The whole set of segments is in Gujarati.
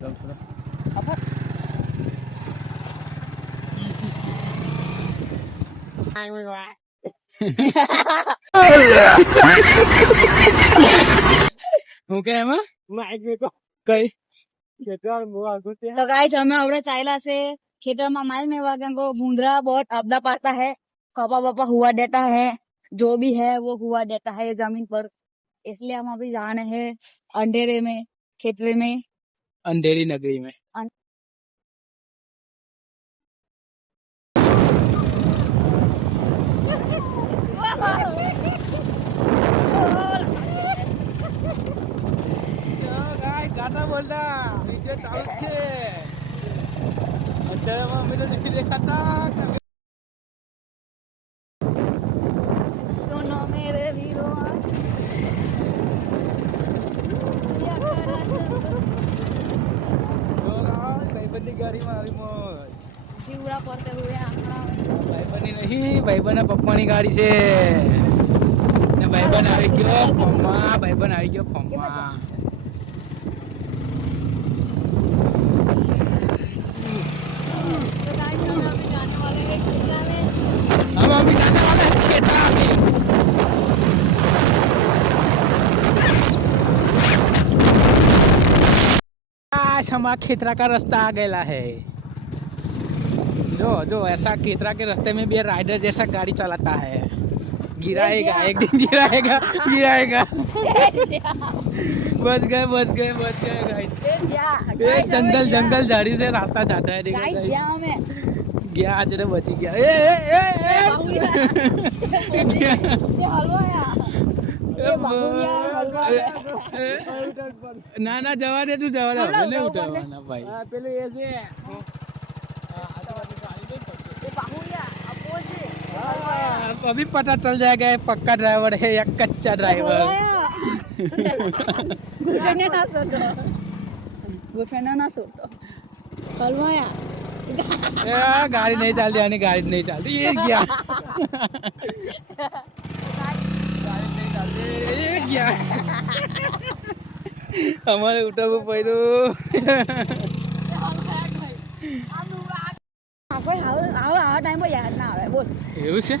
apa હું કે એમાં કઈ तो गाइस हमें आवड़े चाइला से खेतर में माल में वागन को भूंदरा बहुत आपदा पड़ता है कपा वपा हुआ देता है जो भी है वो हुआ देता है जमीन पर इसलिए हम अभी जा रहे हैं अंधेरे में खेतरे में अंधेरी नगरी में गाना बोलता वीडियो चालू छे अंधेराમાં અમે તો નથી દેખાતા सुनो मेरे वीरो ભાઈબંધની ગાડીમાં આવી મોજ જીવડા પડતે હુએ આંકડા ભાઈબંધની નહીં ભાઈબંધના પપ્પાની ગાડી છે ને ભાઈબંધ આવી ગયો ફોર્મમાં ભાઈબંધ આવી ગયો ફોર્મમાં तो गाइस हम अभी जाने वाले हैं खेतरा में हम अभी जाने वाले हैं खेतरा में आज हमारा खेतरा का रास्ता आ गया है जो जो ऐसा खेतरा के रास्ते में भी राइडर जैसा गाड़ी चलाता है गिराएगा एक दिन गिराएगा गिराएगा बच गए गाइस ये जंगल जंगल झाड़ी से रास्ता जाता है देखो गाइस यहाँ में गया आज रे बची गया ए ये हलवा यार ये बाहुरिया हलवा ना ना जवा दे तू जवा दे मैंने उठावाना भाई पेले ऐसे ये बाहुरिया अब बोल दे अभी पता चल जाएगा ये पक्का ड्राइवर है या कच्चा ड्राइवर घुटने ना सोतो हलवा यार गाड़ी नहीं चल रही गाड़ी नहीं चल रही ये क्या गाड़ी नहीं चल रही ये क्या हमारे उठाવું પડ્યું કોઈ આવા ટાઈમ પર યાદ ના આવે બોલ એવું છે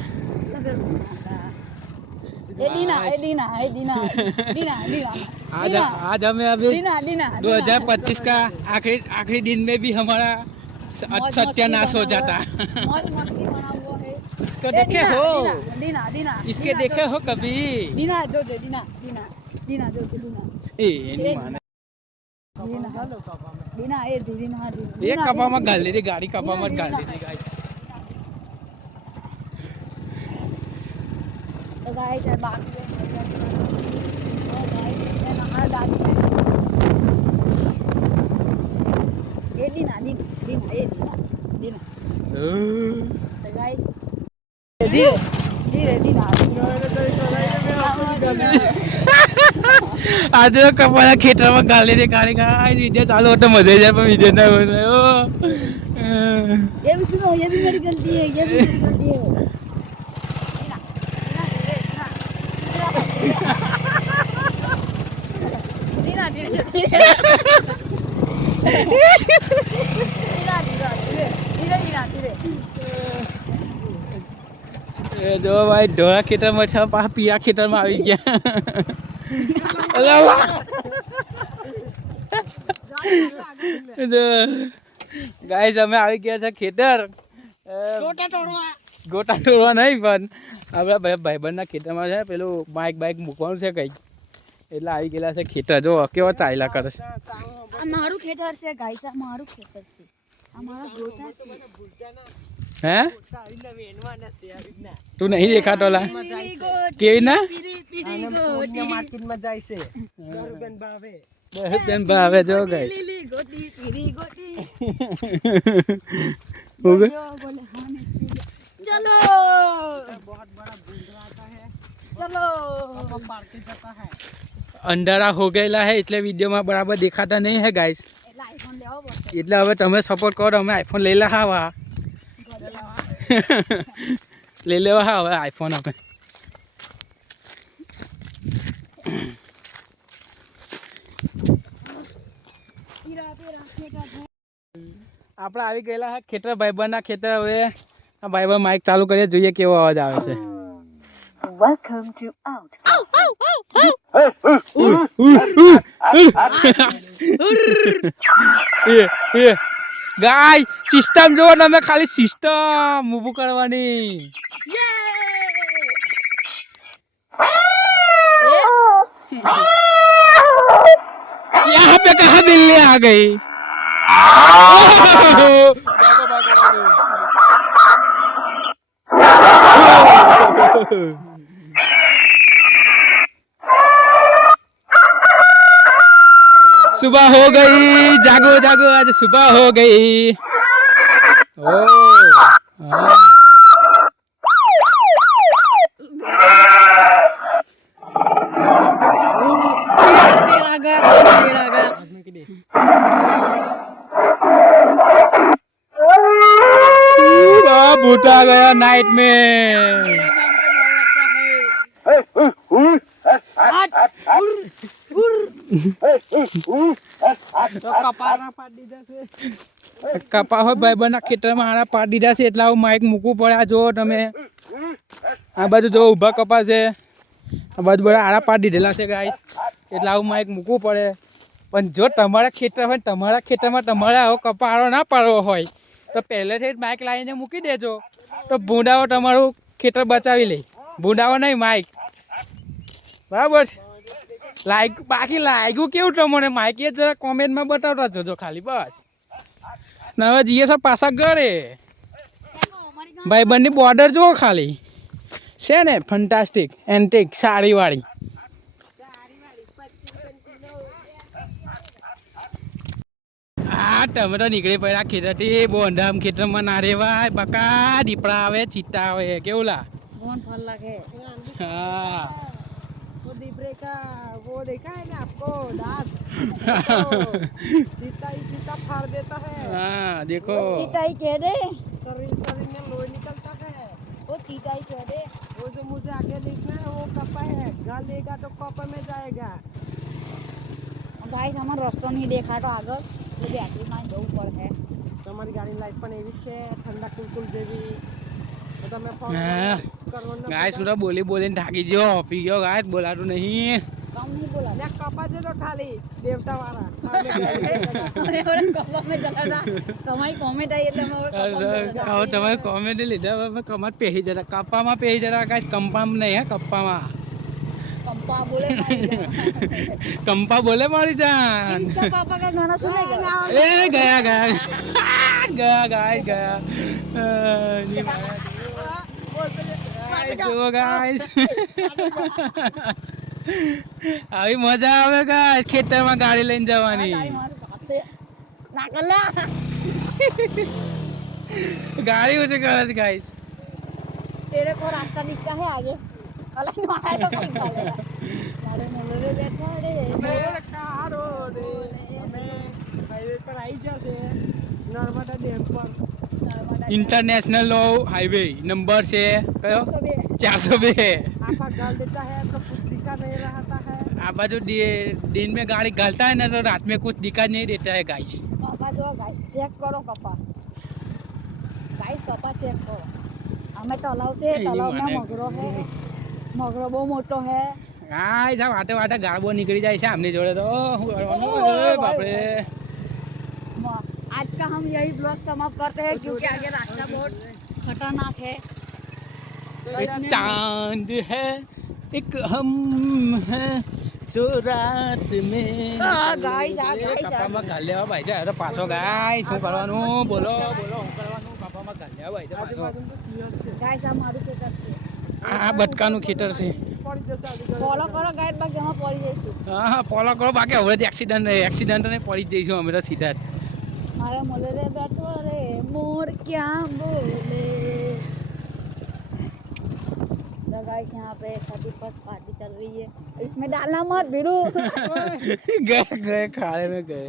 आज हमें अभी 2025 का आखिरी दिन में भी हमारा सत्यानाश हो जाता इसको देखे हो इसके देखे हो कभी दीना जो ए नहीं माने दीना ए दीना ये कपा में गाल दी गाड़ी कपा में गाल दी गाइस तो गाइस है बात ये नहा दादी ये दीना तो गाइस धीरे दीना आज कपाला खेतराમાં ગાલે રે ગાડી આ વિડિયો ચાલુ હતો મજા જાય પણ વિડિયો ના બનાવ્યો ये भी सुनो ये भी मेरी गलती है दीना જો ભાઈ ઢોળા ખેતરમાં છે પાછા પીળા ખેતરમાં આવી ગયા ગાઈસ અમે આવી ગયા છે ખેતર ગોટા તોડવા નહીં પણ આપણા ભાઈબંધના ખેતરમાં છે પેલું બાઇક મૂકવાનું છે કંઈક એટલે આવી ગયેલા છે ખેતર જો કેવા ચાલ્યા કરે છે મારું ખેતર છે ગાઈસ મારું ખેતર છે અમારા ગોટા છે હે તું નહીં દેખાતો લા કેવી ના માર્કેટમાં જાય છે બેન ભાવે જો ગાઈસ हो गए चलो बहुत बड़ा भूंगरा आता है चलो मार्केट जाता है अंधारा हो गયેલા है એટલે વિડિયોમાં બરાબર દેખાતા નહીં है गाइस એટલે આઈફોન લેવો પડશે એટલે હવે તમે સપોર્ટ કરો અમે આઈફોન લઈ લેવા લઈ લેવા હવે આઈફોન અમે હીરા આપણે આવી ગયેલા હા ખેતર ભાઈબંધના ખેતર. હવે આ ભાઈબંધ માઇક ચાલુ કરીએ, જોઈએ કેવો અવાજ આવે છે. ગાય સિસ્ટમ જોવો તમે, ખાલી સિસ્ટમ ઊભું કરવાની. यहाँ पे कहाँ बिल्ली आ गई? सुबह हो गई, जागो जागो, आज सुबह हो गई. बूटा गया नाइट में. કપા હોય ભાઈબંધના ખેતરમાં આડા પાડી દીધા છે એટલે આવું માઇક મૂકવું પડે. આ જુઓ તમે, આ બાજુ જો ઊભા કપા છે, આ બાજુ બધા આડા પાડી દીધેલા છે ગાઈસ, એટલે આવું માઇક મૂકવું પડે. પણ જો તમારા ખેતર હોય, તમારા ખેતરમાં તમારે આવો કપા આડો ના પાડવો હોય તો પહેલેથી જ માઇક લાવીને મૂકી દેજો, તો ભૂંડાઓ તમારું ખેતર બચાવી લે. ભૂંડાઓ નહીં, માઇક. બરાબર છે. બાકી લાગ્યું કેવું તમને માઇક એ જરા કોમેન્ટમાં બતાવતા જજો ખાલી, બસ. ને હવે જઈએ સર પાછા ઘરે. ભાઈબંધની બોર્ડર જુઓ ખાલી, છે ને ફંટાસ્ટિક એન્ટિક સાડીવાળી. તમે તો નીકળી પડ્યા ખેતરથી. બહુ અંધામ ખેતરમાં ના રેવાય બકા. દીપડા આવે, ચિત્તા આવે, કેવું લા? हाँ वो दीपरे का वो देखा है ना आपको दांत चीता ही चीता फाड़ देता है. हाँ देखो, चीता ही कह दे, शरीर में लोही निकलता है. वो चीता ही कह दे. वो जो मुझे आगे देखना है वो कपा है, घा लेगा तो कपा में जाएगा. गाइस हमारा रस्तो नहीं देखा तो આગળ એટલે બેટરી માં જવું પડે. તમારી ગાડી લાઈફ પણ એવી છે, ઠંડા કુલકુલ જેવી. તો તમે ફોન કરવાનો ગાય સુરા બોલી બોલીને થાકી ગયો, પી ગયો. ગાય બોલાતું નહીં. કામ નહીં બોલા. ને કપા છે તો ખાલી દેવતા વાળા. અરે ઓરે કપા મે જલા તમારી કોમેન્ટ આવી એટલે અમે કહો તમે કોમેન્ટ લીધા. હવે કમર પહેરી જરા, કપ્પામાં પહેરી જરા. ગાય કંપામાં નહીં, હે કપ્પામાં. कंपा बोले कंपा बोले मारी जान. इसका पापा का गाना सुनेगा. ए गया गया गया गाइस गया. गाइस આવી મજા આવે ગાઈસ ખેતરમાં ગાડી લઈને જવાની. गाड़ी उसे कर गाइस. तेरे को रास्ता दिखता है आगे. अला नो आया तो कोई गालेगा. गाड़ी में ले बैठा रे मेरे कारो रे અમે હાઈવે પર આવી જશે નર્મદા ડેમ પર. इंटरनेशनल हाईवे नंबर से कहो 402. आपा गाल देता है तो कुछ दिखा नहीं रहता है. आप जो दिन में गाड़ी गलता है ना तो रात में कुछ दिक्कत नहीं देता है गाइस. कपा जो गाइस चेक करो कपा. गाइस कपा चेक करो. हमें तालाब से तालाब में मगरो है. मगरो बहुत मोटो है गाइस. अब आते आते गाड़बो निकली जाए सामने जोड़े तो बाप रे. आज का हम यही ब्लॉग समाप्त करते हैं क्योंकि आगे रास्ता बहुत खतरनाक है. एक चांद है एक हम है जो रात में. गाइस કપામાં ગાલ લેવા ભાઈ જાય તો પાછો. ગાય શું કરવાનું? બોલો બોલો શું કરવાનું? કપામાં ગાલ લેવા ભાઈ જાય પાછો. गाइस આ મારું ખેતર છે. આ બટકાનું ખેતર છે. ફોલો કરો ગાઈડ બાકી અમે પડી જઈશું. હા ફોલો કરો બાકી હવે એક્સિડન્ટ ને પડી જ જઈશું અમે તો સીધા. મારા મોલે રે બેઠો રે मोर क्या बोले. गाइस यहाँ पे 31st पार्टी चल रही है. इसमें डालना मत बिरू. गए खाने में गए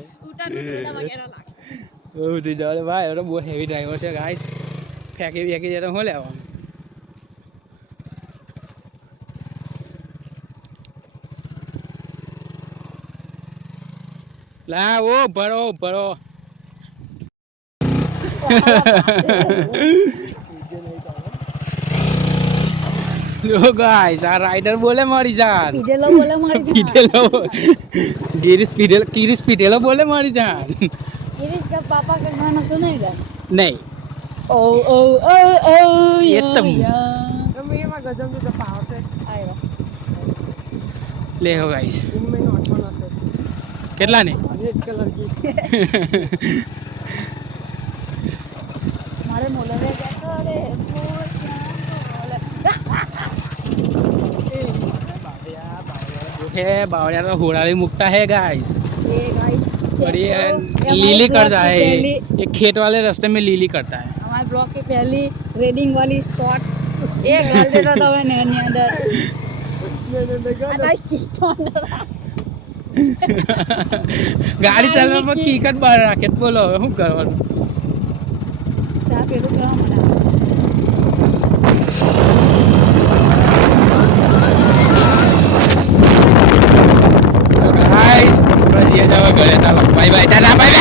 उठी जाओ भाई. अरे बहुत हेवी ड्राइवर છે ગાઈસ. ફેંકી જતો હું લેવાનું. લા ઓ ભરો ભરો જો ગાઈસ આ રાઈડર બોલે મારી જાન પીધેલો બોલે મારી જાન. પીધેલો ગિરીશ પીધેલો બોલે મારી જાન गिरीश का पापा का गाना सुनेगा નહીં ओ ओ ओ ओ ये तुम। ગમે એમાં ગજબ તો પાવર છે आएगा લે હો ગાઈસ ઇનમેં નોટવાનો છે કેટલા ને રેડ કલર કી मारे मोले रे क्या रे मोर હે બાવળિયા તો હોડાળી મુકતા है गाइस ये गाइस और ये लीली करता है ये खेत वाले रास्ते में लीली करता है हमारे ब्लॉक की पहली रेडिंग वाली शॉट एक डाल देता था मैंने अंदर भाई कीटो अंदर ગાડી ચાલવામાં કીકટ બહાર રાખે તો બોલો હવે શું કરવાનું ચા પેલું કેવા મને ગાઈસ આપણે જઈએ જવા ઘરે ચાલો બાય બાય ટાટા બાય